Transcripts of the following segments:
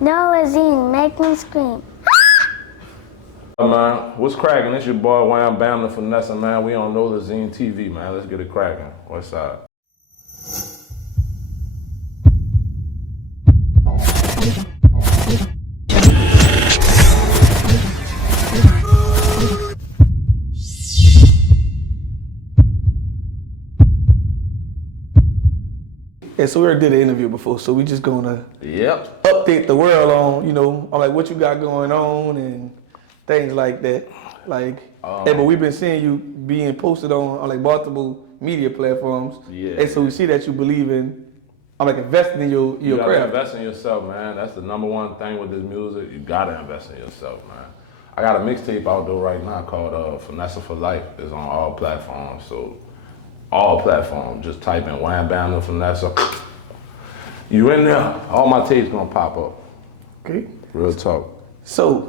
Nolazine, make me scream. Man, what's cracking? It's your boy Wham Bam the Finessa, man. We on Nolazine TV, man. Let's get it cracking. What's up? Yeah, so we already did an interview before, so we just gonna Yep. update the world on, on like what you got going on and things like that. Like, hey, but we've been seeing you being posted on like multiple media platforms. Yeah. And so we see that you believe in, like investing in your You gotta craft. invest in yourself, man. That's the number one thing with this music. You gotta invest in yourself, man. I got a mixtape out there right now called Finessa for Life. It's on all platforms, so all platforms. Just type in Wham Bam the Finessa. You in there, all my tapes gonna pop up. Okay. Real talk. So,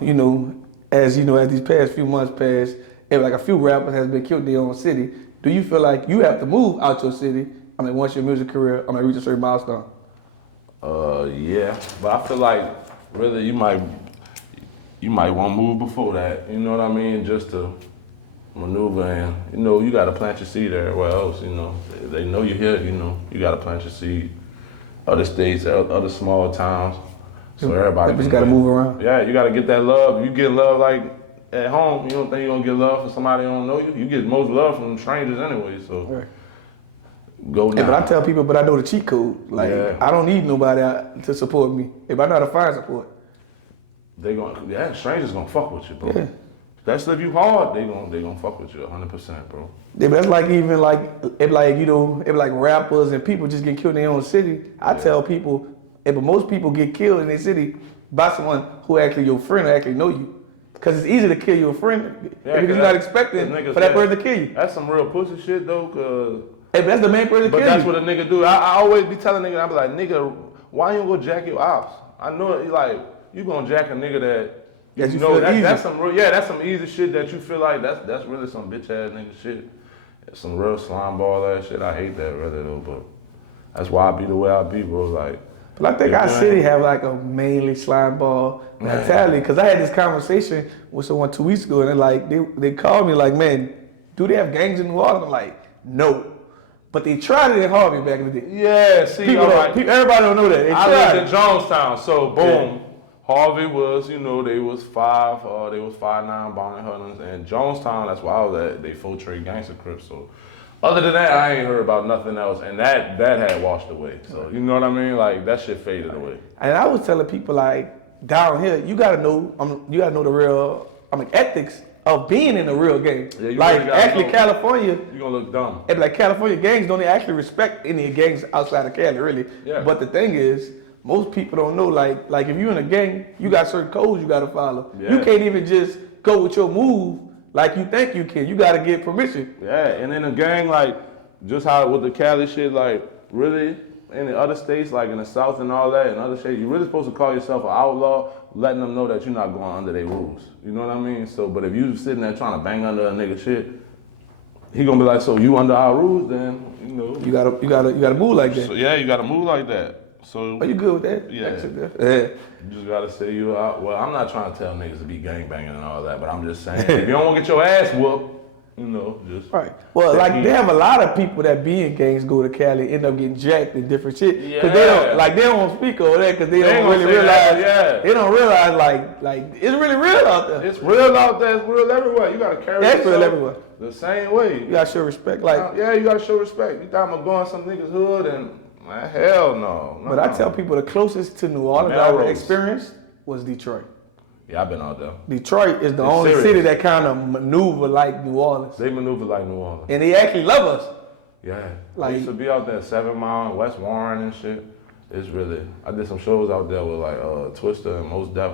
as these past few months passed, and like a few rappers has been killed in their own city, do you feel like you have to move out your city? Once your music career, reach a certain milestone? Yeah, but I feel like really you might want to move before that. You know what I mean? Just to maneuver and you got to plant your seed everywhere else. They know you're here. You got to plant your seed. Other states, other small towns. So everybody just got to move around. Yeah, you got to get that love. You get love like at home. You don't think you're gonna get love from somebody who don't know you. You get most love from strangers anyway. So. Right. Go now. But I tell people, but I know the cheat code. Like, Yeah. I don't need nobody to support me. If I know how to find support. Strangers gonna fuck with you, bro. Yeah. That's if you hard, they gonna fuck with you 100%, bro. Yeah, but that's like even like, if like rappers and people just get killed in their own city. I tell people, but most people get killed in their city by someone who actually your friend or actually know you. Because it's easy to kill your friend because you're not expecting for that person to kill you. That's some real pussy shit though, cause Hey, but that's the main person to kill you. But that's what a nigga do. I always be telling nigga, I be like, nigga, why you don't go jack your ops? I know it, like, you gonna jack a nigga that you know that's some easy shit that you feel like that's really some bitch ass nigga shit. Some real slime ball ass shit. I hate that really though, but that's why I be the way I be, bro. Like, but I think our city have like a mainly slime ball mentality. Cause I had this conversation with someone 2 weeks ago, and they called me like, man, do they have gangs in New Orleans? I'm like, no. But they tried it in Harvey back in the day. Yeah, see, everybody don't know that. I lived in Jonestown, so boom. Yeah. Harvey was, they was 5'9" bounty hunters, and Jonestown, that's where I was at. They full trade gangster crips. So other than that, I ain't heard about nothing else, and that had washed away. So you know what I mean? Like that shit faded away. And I was telling people like down here, you gotta know the real ethics of being in a real gang. Yeah, like really actually California, you're gonna look dumb. And like California gangs don't actually respect any gangs outside of Cali, really. Yeah. But the thing is, most people don't know, like if you're in a gang, you got certain codes you gotta follow. Yeah. You can't even just go with your move like you think you can. You gotta get permission. Yeah, and in a gang, like just how with the Cali shit, like really in the other states, like in the South and all that, and other shit, you're really supposed to call yourself an outlaw, letting them know that you're not going under their rules. You know what I mean? So, but if you sitting there trying to bang under a nigga shit, he gonna be like, so you under our rules, then you gotta move like that. So yeah, you gotta move like that. So are you good with that? Yeah. You just gotta say you out. Well, I'm not trying to tell niggas to be gangbanging and all that, but I'm just saying if you don't want to get your ass whooped, just right. Well, like they have a lot of people that be in gangs go to Cali end up getting jacked and different shit because they don't speak over there because they don't really realize. They don't realize like it's really real out there. It's real out there. It's real everywhere. You gotta carry. That's real everywhere. The same way. You gotta show respect. Like you gotta show respect. You thought I'm gonna go in some niggas hood and man, hell no. But I tell people the closest to New Orleans I ever experienced was Detroit. Yeah, I've been out there. Detroit is the only city that kind of maneuver like New Orleans. They maneuver like New Orleans. And they actually love us. Yeah. I used to be out there 7 Mile, West Warren and shit. It's really, I did some shows out there with like Twister and Mos Def.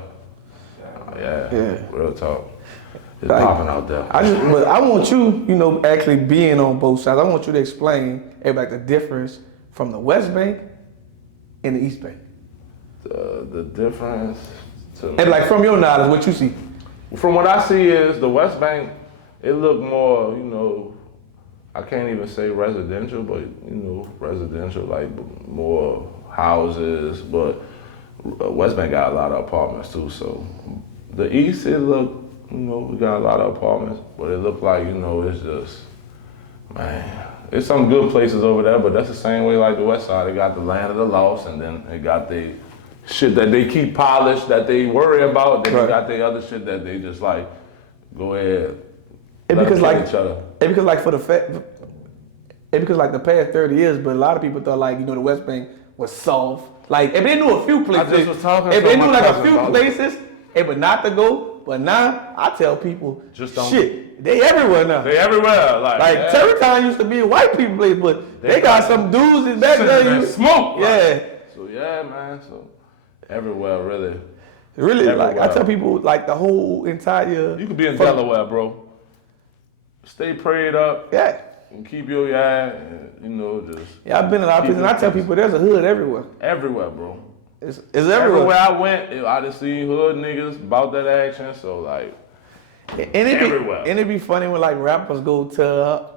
Yeah. Real talk. It's popping out there. But I want you, actually being on both sides, I want you to explain everybody the difference from the West Bank and the East Bank. The difference. And like from your knowledge, what you see? From what I see is the West Bank, it looked more, I can't even say residential, but residential, like more houses, but West Bank got a lot of apartments too. So the East, it look, we got a lot of apartments, but it look like, it's just, man, there's some good places over there, but that's the same way like the West Side. They got the land of the lost, and then they got the shit that they keep polished, that they worry about. Then they got the other shit that they just like, go ahead. Because like for the fact, because like the past 30 years, but a lot of people thought like, the West Bank was soft. Like if they knew a few places, I just was talking if to they my knew like a cousin few about places, but not to go. But now I tell people, just don't. Shit, they everywhere now. They everywhere. Like Terrytown used to be a white people place, but they got some dudes in back there. You smoke. Yeah. So yeah, man. So everywhere, really. Really, everywhere. like I tell people, like the whole entire. You could be in Delaware, bro. Stay prayed up. Yeah. And keep your just. Yeah, I've been in a lot of places, and I tell people there's a hood everywhere. Everywhere, bro. It's everywhere. Everywhere I went, I just see hood niggas about that action. So like, everywhere. And it be funny when like rappers go to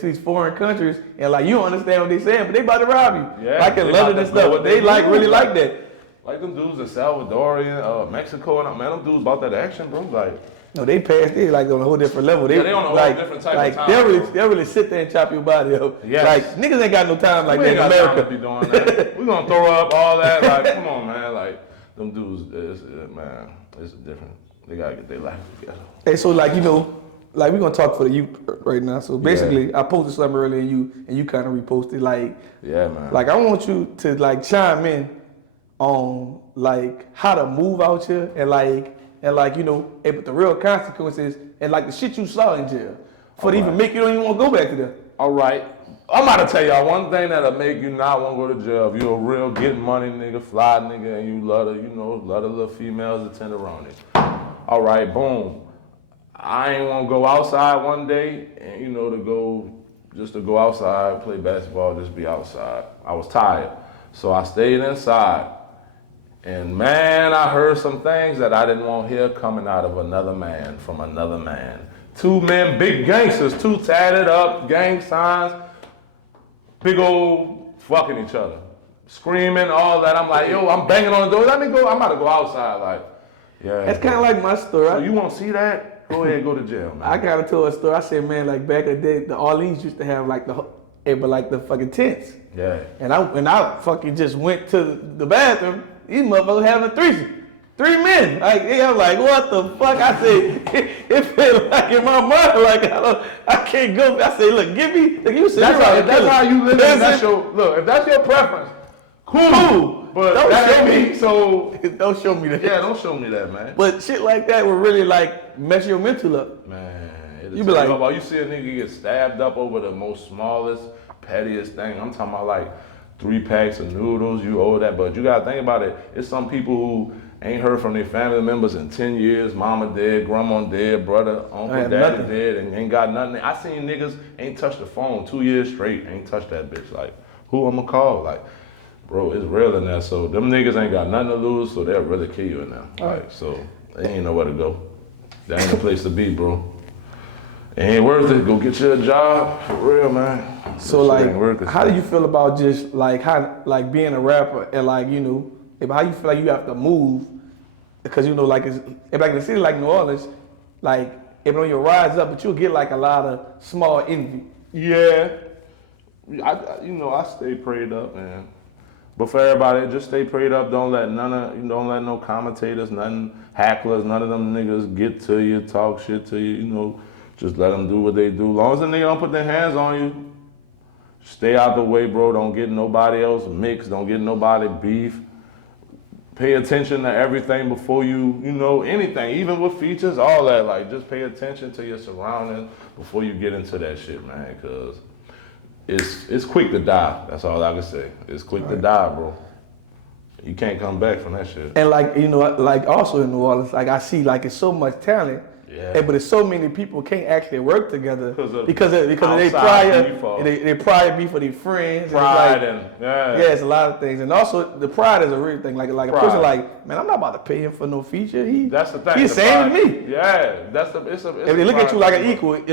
these foreign countries and like you don't understand what they saying, but they about to rob you. Yeah, like in London and stuff. They like really like that. Like them dudes in Salvadorian, Mexico, and man, them dudes about that action, bro. Like. No, they passed it like on a whole different level. They on a whole different type of time. They'll really sit there and chop your body up. Yes. Like niggas ain't got no time like that in America. Time to be doing that. We gonna throw up all that. Like, come on, man. Like them dudes, man, it's different. They gotta get their life together. Hey, so like like we gonna talk for the youth right now. So basically, I posted something earlier and you kind of reposted like. Yeah, man. Like I want you to like chime in on like how to move out here and but the real consequences and like the shit you saw in jail for to even make you don't even want to go back to there. All right. I'm about to tell y'all one thing that'll make you not want to go to jail. If you're a real getting money nigga, fly nigga, and you love the little females that tenderoni. All right, boom. I ain't want to go outside one day and to go outside, play basketball, just be outside. I was tired. So I stayed inside. And man, I heard some things that I didn't want to hear coming out of another man, from another man. Two men, big gangsters, two tatted up, gang signs, big old fucking each other. Screaming, all that. I'm like, yo, I'm banging on the door. Let me go. I'm about to go outside. Like, yeah. That's kind of like my story. So you want to see that? Go ahead, go to jail, man. I gotta tell a story. I said, man, like back in the day, the Orleans used to have like the fucking tents. Yeah. And I fucking just went to the bathroom. These motherfuckers having a threesome. 3 men. Like, I'm like, what the fuck? I said, it felt like in my mind, like I can't go. I said, look, give me. Like, you said, that's how you live. If that's your preference, cool. But don't show me. So don't show me that. Yeah, don't show me that, man. But shit like that would really like mess your mental up. Man, you be like, you see a nigga get stabbed up over the most smallest, pettiest thing. I'm talking about like 3 packs of noodles, you owe that, but you gotta think about it. It's some people who ain't heard from their family members in 10 years. Mama dead, grandma dead, brother, uncle, daddy dead, and ain't got nothing. I seen niggas ain't touched the phone 2 years straight, ain't touched that bitch. Like, who I'ma call? Like, bro, it's real in there. So them niggas ain't got nothing to lose, so they'll really kill you in there. Like, so they ain't nowhere to go. That ain't the place to be, bro. It ain't worth it. Go get you a job, for real, man. So like, how do you feel about just like being a rapper and like how you feel like you have to move because like it's like in a city like New Orleans, like if on your rise up, but you'll get like a lot of small envy. Yeah, I stay prayed up, man. But for everybody, just stay prayed up. Don't let no commentators, nothing hacklers, none of them niggas get to you, talk shit to you. Just let them do what they do. As long as the nigga don't put their hands on you, stay out the way, bro. Don't get nobody else mixed. Don't get nobody beef. Pay attention to everything before you anything, even with features, all that. Like, just pay attention to your surroundings before you get into that shit, man. Cause it's quick to die. That's all I can say. It's quick to die, bro. You can't come back from that shit. And like like also in New Orleans, like I see like it's so much talent. Yeah. But it's so many people can't actually work together because of their prior beef for their friends. Pride it's a lot of things, and also the pride is a real thing. Like a person like, man, I'm not about to pay him for no feature. That's the thing. He's the same as me. Yeah, if they look at you like an equal, and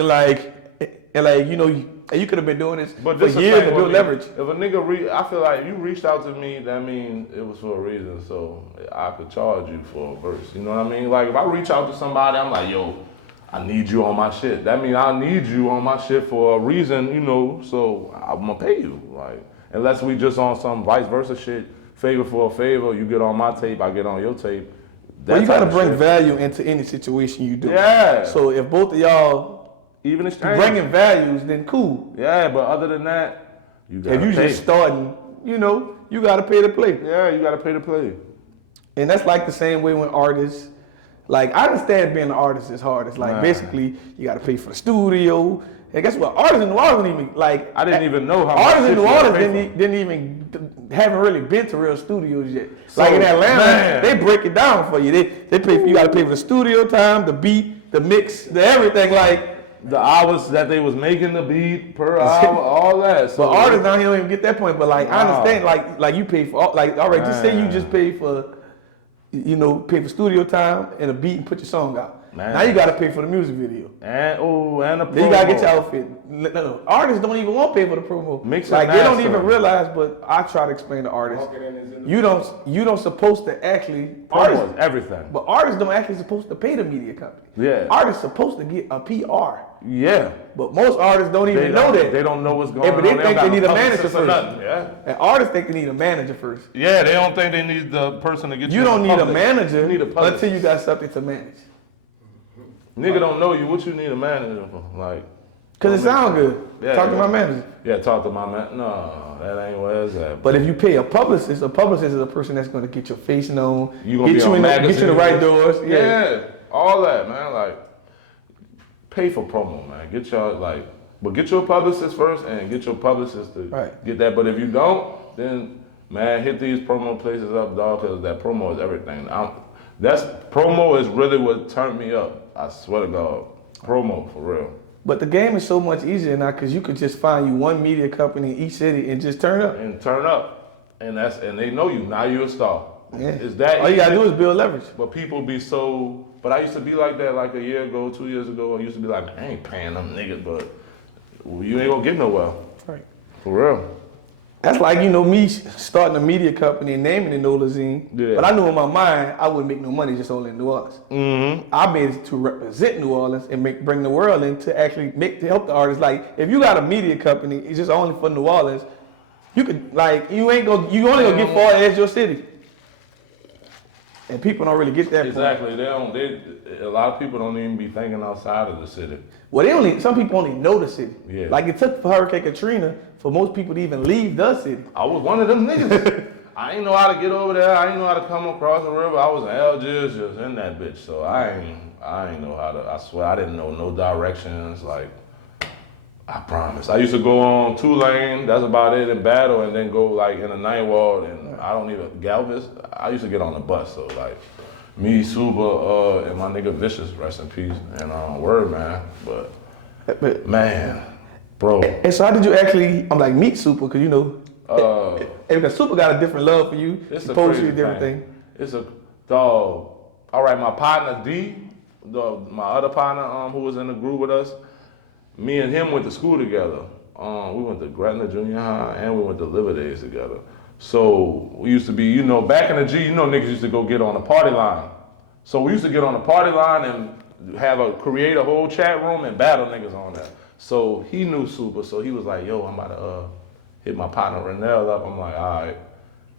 and you could have been doing this But for this years to build leverage. If a nigga, I feel like you reached out to me, that means it was for a reason. So I could charge you for a verse. You know what I mean? Like if I reach out to somebody, I'm like, yo, I need you on my shit. That means I need you on my shit for a reason, you know. So I'm gonna pay you, like unless we just on some vice versa shit, favor for a favor. You get on my tape, I get on your tape. Well, you gotta bring value into any situation you do. Yeah. So if both of y'all even exchange bringing values, then cool. Yeah, but other than that, you gotta if you pay. just starting, you know, you gotta pay to play. Yeah, you gotta pay to play. And that's like the same way when artists, like I understand being an artist is hard. It's like basically you gotta pay for the studio. And guess what? Artists in New Orleans even like I didn't even know how artists much in New shit you Orleans gotta pay haven't really been to real studios yet. So, like in Atlanta, man. they break it down for you. They pay. You gotta pay for the studio time, the beat, the mix, the everything. Like the hours that they was making the beat per hour, all that. So but artists down here don't even get that point. But like I understand, like you pay for like all right. Just say you just pay for, you know, pay for studio time and a beat and put your song out. Man. Now you gotta pay for the music video. And the promo. Then you gotta get your outfit. No. Artists don't even want to pay for the promo. Mix like and they don't master. even realize. But I try to explain to artists. You don't supposed to actually Promo is everything. But artists don't actually supposed to pay the media company. Yeah. Artists supposed to get a PR. Yeah. But most artists don't even know that. They don't know what's going Yeah, but they on. think don't they need got a no manager publicist or first. nothing, yeah. And artists think they need a manager first. Yeah, they don't think they need the person to get you. You don't need a public. manager You need a publicist. until you got something to manage. Nigga don't know you. What you need a manager for? Like. Cause it sound good. Yeah, Talk to my manager. Yeah, talk to my man. No, that ain't where it's at. But if you pay a publicist is a person that's gonna get your face known, You gonna get be you on get you in the right magazines. doors. Yeah, all that, man. Like, pay for promo, man. Get y'all but get your publicist first and get your publicist to get that. But if you don't, then man, hit these promo places up, dog, because that promo is everything. Promo is really what turned me up. I swear to God, promo for real. But the game is so much easier now because you could just find you one media company in each city and just turn up. And they know you. Now you're a star. Yeah. Is that all you gotta do is build leverage. But people be so. But I used to be like that like a year ago, 2 years ago. I used to be like, I ain't paying them niggas, but you ain't gonna get nowhere. Right. For real. That's like, you know, me starting a media company and naming it Nolazine. Yeah. But I knew in my mind I wouldn't make no money just only in New Orleans. Mm-hmm. I made it to represent New Orleans and bring the world in to actually to help the artists. Like if you got a media company, it's just only for New Orleans. You could you only gonna get far as your city. And people don't really get that. Exactly. A lot of people don't even be thinking outside of the city. Well, some people only know the city. Yeah. Like it took for Hurricane Katrina for most people to even leave the city. I was one of them niggas. I ain't know how to get over there. I ain't know how to come across the river. I was in Algiers, just in that bitch. So I ain't know how to. I swear I didn't know no directions. Like I promise. I used to go on 2-lane. That's about it in battle, and then go like in the Ninth Ward, and I don't even Galvez. I used to get on the bus. So like me, Suba, and my nigga Vicious, rest in peace, and word man. But man, bro. And so how did you actually? I'm like meet Super because you know. Because Super got a different love for you. It's he a posts crazy you and everything. It's a dog. All right, my partner D, my other partner who was in the group with us, me and him went to school together. We went to Gretna Junior High and we went to Liver Days together. So we used to be, you know, back in the G, you know, niggas used to go get on the party line. So we used to get on the party line and create a whole chat room and battle niggas on that. So he knew Super, so he was like, yo, I'm about to hit my partner Renell up. I'm like, all right.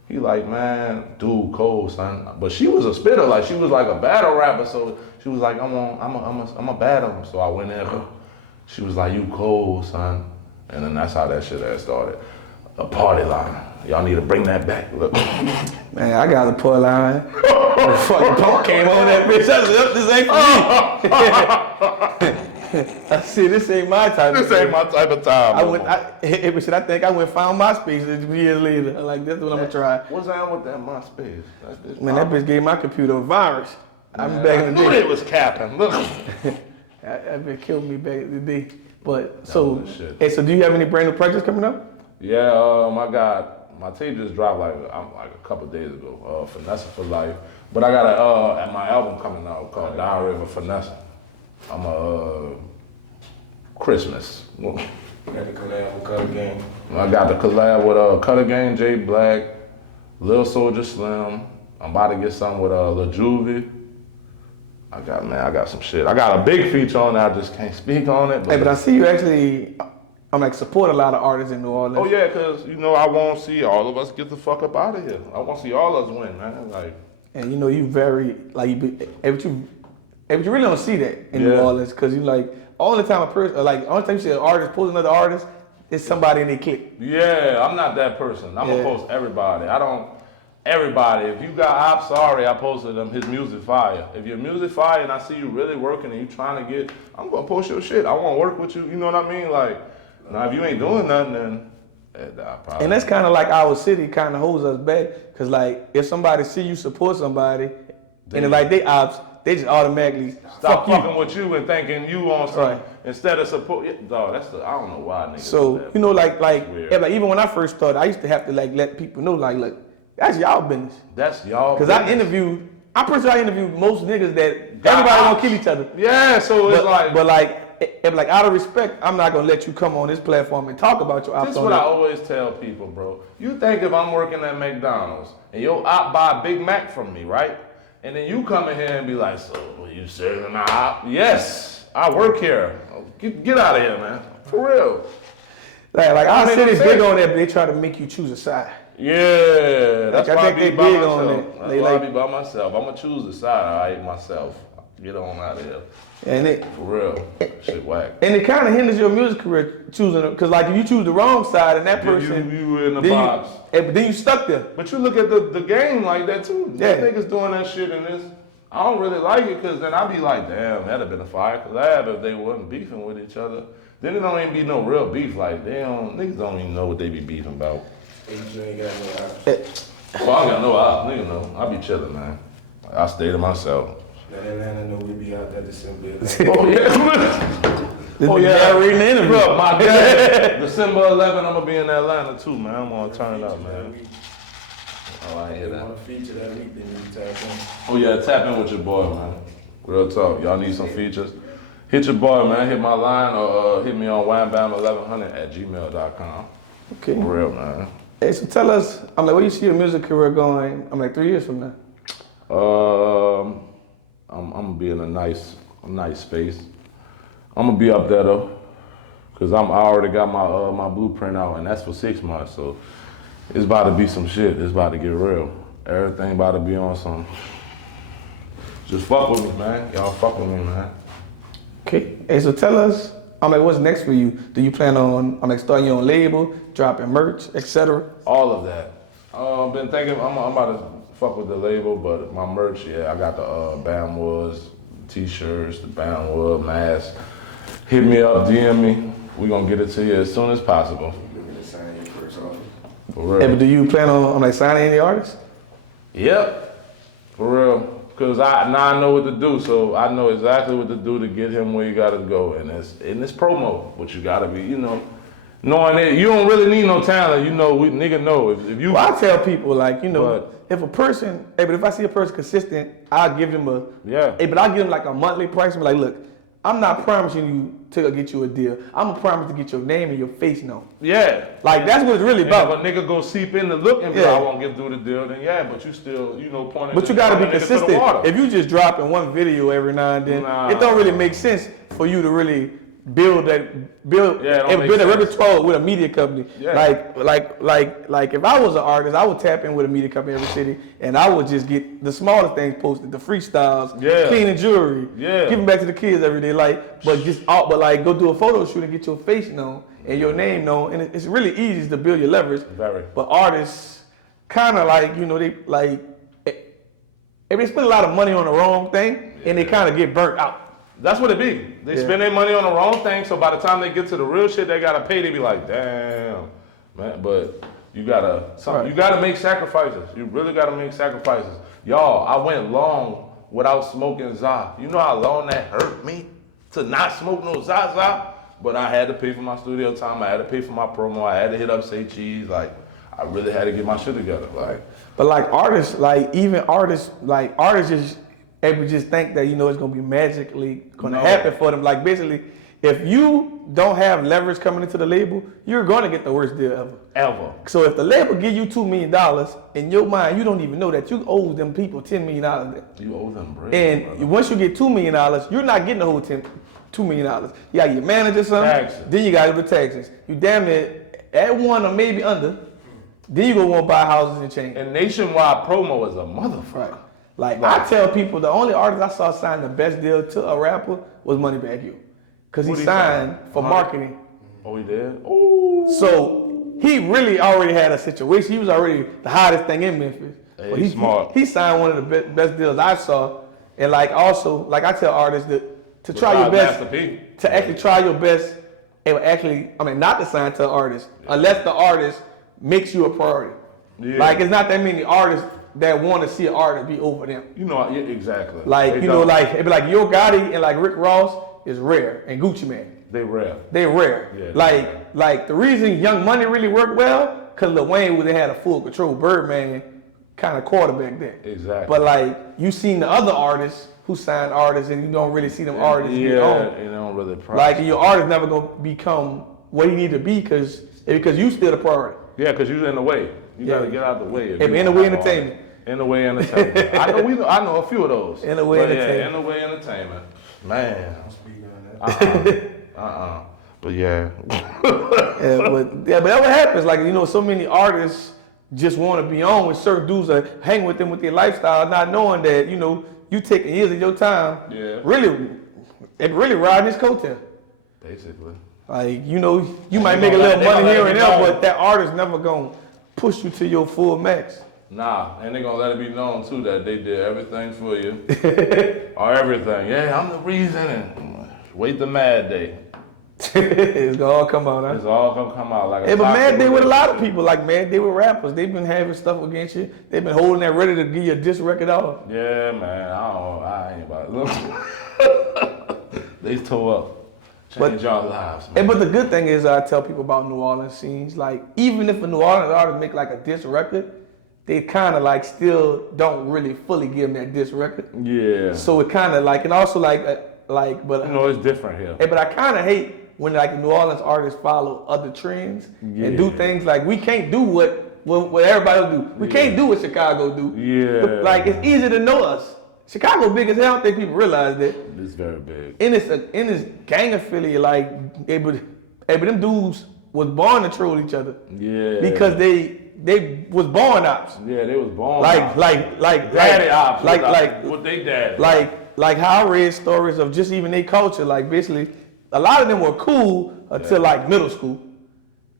He like, man, dude, cold, son. But she was a spitter, like she was like a battle rapper. So she was like, I'm a battle him. So I went in. She was like, you cold, son. And then that's how that shit had started. A party line. Y'all need to bring that back. Look. Man, I got a party line. The fucking punk came on that bitch. I said, this ain't for me. I said, this ain't my type of This ain't my type of time. I think I went found MySpace years later. I'm like, that's what I'm gonna try. What's wrong with that MySpace? That bitch gave my computer a virus. I knew it was capping. Look. That bitch killed me back in the day. But so do you have any brand new projects coming up? Yeah, my tape just dropped like a couple days ago. Finessa for Life. But I got my album coming out called Diary of a Finessa. I'm a Christmas. You got the collab with Color Gang. I got the collab with Cutter Gang, J Black, Lil Soldier Slim. I'm about to get something with Lil Juvie. I got some shit. I got a big feature on there. I just can't speak on it. But I see you actually, support a lot of artists in New Orleans. Oh yeah, cause I want to see all of us get the fuck up out of here. I want to see all of us win, man. Like. And you very but you really don't see that in New Orleans, cause you only time only time you see an artist post another artist, it's somebody in their clique. Yeah, I'm not that person. I'm gonna post everybody. Everybody. If you got ops, sorry, I posted them. His music fire. If your music fire and I see you really working and you trying to get, I'm gonna post your shit. I want to work with you. You know what I mean? Like, now if you ain't doing nothing, then probably. And that's kind of like our city kind of holds us back, cause if somebody see you support somebody, and they ops, they just automatically stop fucking with you and thinking you on something instead of support. Dog, I don't know why niggas. So do that. Even when I first started, I used to have to let people know look. That's y'all business. That's y'all business. Because I'm pretty sure I interviewed most niggas that everybody gonna kill each other. Yeah, so it's But out of respect, I'm not gonna let you come on this platform and talk about your ops. This is what I always tell people, bro. You think if I'm working at McDonald's and your op buy a Big Mac from me, right? And then you come in here and be like, so you serving my op? Yes, I work here. Get out of here, man. For real. Like our city's big on that, but they try to make you choose a side. Yeah, that's why I be by myself. On it. That's why I be by myself. I'm gonna choose the side. I hate myself. Get on out of here. And for real, shit whack. And it kind of hinders your music career choosing it, because if you choose the wrong side and that person, you in the box. But then you stuck there. But you look at the game like that too. Yeah, niggas doing that shit in this. I don't really like it, because then I be like, damn, that'd have been a fire collab if they wasn't beefing with each other. Then it don't even be no real beef. Like, niggas don't even know what they be beefing about. You ain't got no ops. Well, I ain't got no ops, nigga know. I be chilling, man. I stay to myself. Let Atlanta know we be out there December. Oh yeah. Oh yeah, reading the interview. Bro, my dad. December 11, I'm gonna be in Atlanta too, man. I'm gonna turn it up, man. Oh, I ain't hear that. Want to feature that week, then you tap in. Oh yeah, tap in with your boy, man. Real talk. Y'all need some features? Hit your boy, man. Hit my line or hit me on winebam1100@gmail.com. Okay. For real, man. Hey, so tell us, where you see your music career going? 3 years from now. I'm gonna be in a nice space. I'm gonna be up there though, cause I already got my blueprint out, and that's for 6 months. So it's about to be some shit. It's about to get real. Everything about to be on some. Just fuck with me, man. Y'all fuck with me, man. Okay. Hey, so tell us, what's next for you? Do you plan on, starting your own label, dropping merch, etc.? All of that. Been thinking I'm about to fuck with the label, but my merch, I got the Bamwoods t-shirts, the Bamwood mask. Hit me up, DM me. We gonna get it to you as soon as possible. For real. Hey, but do you plan on signing any artists? Yep. For real. Cause now I know what to do, so I know exactly what to do to get him where you gotta go, and it's promo. But you gotta be, knowing it. You don't really need no talent, nigga know if you. Well, I tell people if a person, but if I see a person consistent, I'll give them but I'll give them a monthly price and be like, look, I'm not promising you to get you a deal. I'm gonna promise to get your name and your face known. Yeah. That's what it's really about. If a nigga go seep in the look and be like, I won't get through the deal, then but you still, pointing. But you gotta be consistent. If you just drop in one video every now and then, it don't really make sense for you to really build a repertoire with a media company. Yeah. Like if I was an artist, I would tap in with a media company every city, and I would just get the smallest things posted, the freestyles, cleaning jewelry, giving back to the kids every day. But go do a photo shoot and get your face known and your name known, and it's really easy to build your leverage. Very. But artists kind of they spend a lot of money on the wrong thing, and they kind of get burnt out. That's what it be. They spend their money on the wrong thing, so by the time they get to the real shit they gotta pay, they be like, damn, man. But you gotta make sacrifices. You really gotta make sacrifices. Y'all, I went long without smoking Za. You know how long that hurt me to not smoke no Zaza? But I had to pay for my studio time. I had to pay for my promo. I had to hit up Say Cheese. I really had to get my shit together. But artists, just just think that it's gonna be magically gonna happen for them. Basically, If you don't have leverage coming into the label, you're gonna get the worst deal ever. Ever. So if the label give you $2 million, in your mind, you don't even know that you owe them people $10 million. You owe them bread. And brother. once you get $2 million, you're not getting the whole $2 million. You gotta get manager something, Taxes. then you gotta do the taxes. You damn near at one or maybe under, then you gonna want to buy houses and chains. And nationwide promo is a motherfucker. Right. Like I tell people, the only artist I saw sign the best deal to a rapper was Moneybagg Yo, because he What'd he signed sign? for marketing. Oh, he did? Oh. So he really already had a situation. He was already the hottest thing in Memphis. Hey, But he's smart. He signed one of the best deals I saw. And like also, like I tell artists that to try your best, Master P. to actually try your best, and actually, I mean, not to sign to an artist unless the artist makes you a priority. Yeah. Like it's not that many artists that want to see an artist be over them. You know, yeah, exactly. Like They you know, don't. like it'd be like Yo Gotti and like Rick Ross is rare, and Gucci Mane. They rare. They rare. Yeah, they like rare. like the reason Young Money really worked well, cause Lil Wayne would have had a full control. Birdman kind of quarterback there. Exactly. But like you seen the other artists who signed artists, and you don't really see them artists get Yeah, on. and they don't really price. Like your artist never gonna become what he need to be, cause you still the priority. Yeah, because you're in the way. You Yeah. gotta get out the way. if In you the wanna way have entertainment. art. In the way entertainment. I know a few of those. In the way But entertainment. Yeah, in the way entertainment. Man. Speak on that. But yeah. But that's what happens. Like you know, so many artists just want to be on with certain dudes that hang with them with their lifestyle, not knowing that you know you taking years of your time. Yeah. Really, it really riding his coattail. Basically. Like you know, you might They make a gonna little let- they money gonna here let and it there, be known. but that artist never gonna push you to your full max. Nah, and they're gonna let it be known too that they did everything for you. Or everything. Yeah, I'm the reason. And wait the mad day. It's gonna all come out, huh? It's all gonna come out like a Yeah, but toxic mad day with a lot of relationship. people. Like mad day with rappers. They've been having stuff against you. They've been holding that ready to give you a diss record off. Yeah, man. I ain't about it. They tore up. Change y'all lives, man. And but the good thing is, I tell people about New Orleans scenes. Like even if a New Orleans artist make like a diss record, they kind of like still don't really fully give them that diss record. Yeah. So it kind of like, and also like, but You know, it's different here. but I kind of hate when like New Orleans artists follow other trends and do Yeah. things like we can't do what everybody do. We can't do what Chicago do. Yeah. Like it's easy to know us. Chicago big as hell. I don't think people realize that. It's very big. In this gang affiliate, like, but them dudes was born to troll each other. Yeah. Because they was born ops. Yeah, they was born. Like daddy ops. like what they daddy. like how I read stories of just even their culture. Like basically, a lot of them were cool until like middle school.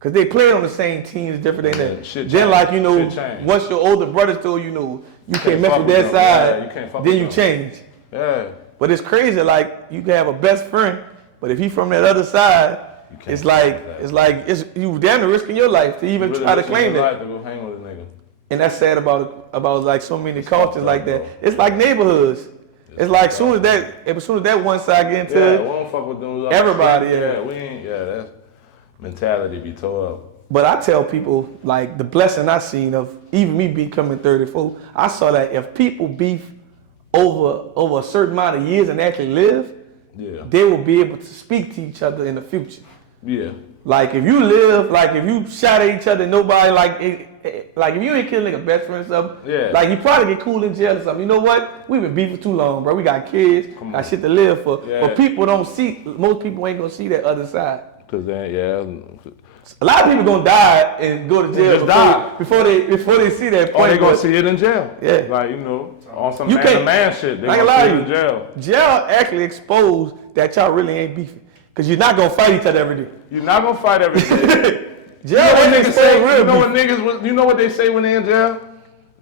Cause they played on the same teams, different than that. shit Then changed. like you know, Shit changed. once your older brothers told you know you can't mess fuck with that with them. side, Yeah, you can't fuck then with you them. change. Yeah. But it's crazy, like you can have a best friend, but if he from that other side, can't it's fuck like with that. it's you damn near risking your life to even Really try to risking claim your that. life to go hang with a nigga. And that's sad about like so many cultures fucked like up, that. bro. It's like neighborhoods. It's like as soon as that one side get into Yeah, it, we don't fuck with them. other everybody, shit. yeah. We ain't. Yeah, that mentality be tore up. but I tell people like the blessing I seen of even me becoming 34, I saw that if people beef over a certain amount of years and actually live, Yeah. they will be able to speak to each other in the future. Yeah. Like if you live, like if you shot at each other, nobody like if you ain't killing a best friend or something, Yeah. like you probably get cool in jail or something. You know what? We've been beefing too long, bro. We got kids, Come got on. shit to live for. Yeah. But people don't see. Most people ain't gonna see that other side. Cause then, yeah. A lot of people gonna die and go to jail just die. before they see that Or point. they gonna but see it in jail. Yeah. Like, you know, on some You man can't- to man shit. They I ain't gonna gonna see lie it to in you. jail. Jail actually exposed that y'all really ain't beefing, cause you're not gonna fight each other every day. You're not gonna fight every day. Jail You know what ain't niggas say? exposed real You know beef. what niggas? You know what they say when they in jail?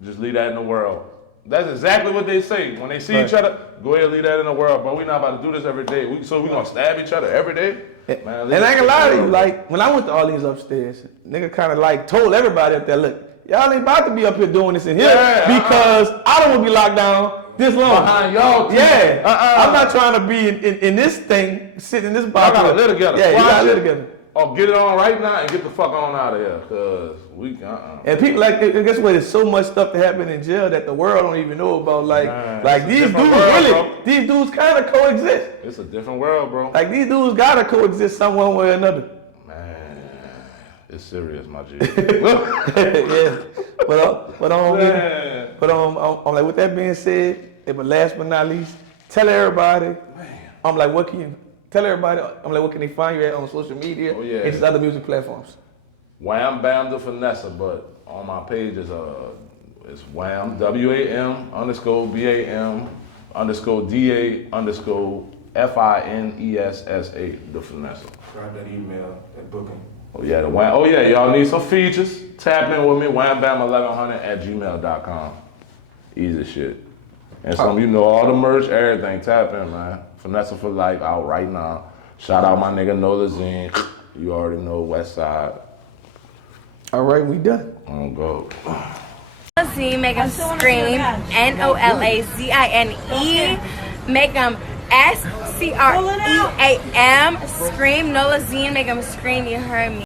Just leave that in the world. That's exactly what they say when they see each other. Go ahead, leave that in the world, bro. We not about to do this every day. So we gonna stab each other every day? Man, And leave I ain't gonna that lie shit to you, alone. like when I went to all these upstairs, nigga kind of like told everybody up there, look, y'all ain't about to be up here doing this in here Yeah, because I don't want to be locked down this long. Behind y'all, too. Yeah, I'm not trying to be in this thing, sitting in this box. gotta live together. Yeah, you Squad gotta live shit. together. Oh, get it on right now and get the fuck on out of here, cause we And people like, guess what? There's so much stuff that happen in jail that the world don't even know about. Like, Man, like it's a these dudes different world, really, bro. these dudes kind of coexist. It's a different world, bro. Like these dudes gotta coexist some one way or another. Man, it's serious, my G. Yeah, but Man. I'm like, with that being said, but last but not least, tell everybody. I'm like, what can you tell everybody? I'm like, what can they find you at on social media Oh, yeah. and just other music platforms? Wham Bam the Finessa, but on my page is it's Wham WAM_DA_FINESSA the Finessa. Grab that email, that booking. Oh yeah, the Wham. Oh yeah, y'all need some features. Tap in with me, whambam1100@gmail.com. Easy shit. And some, you know, all the merch, everything. Tap in, man. Finessa for Life out right now. Shout out my nigga Nolazine. You already know West Side. All right, we done. On go. Nolazine, make them scream. Nolazine. Make them SCREAM. Scream. Nolazine, make them scream. You heard me.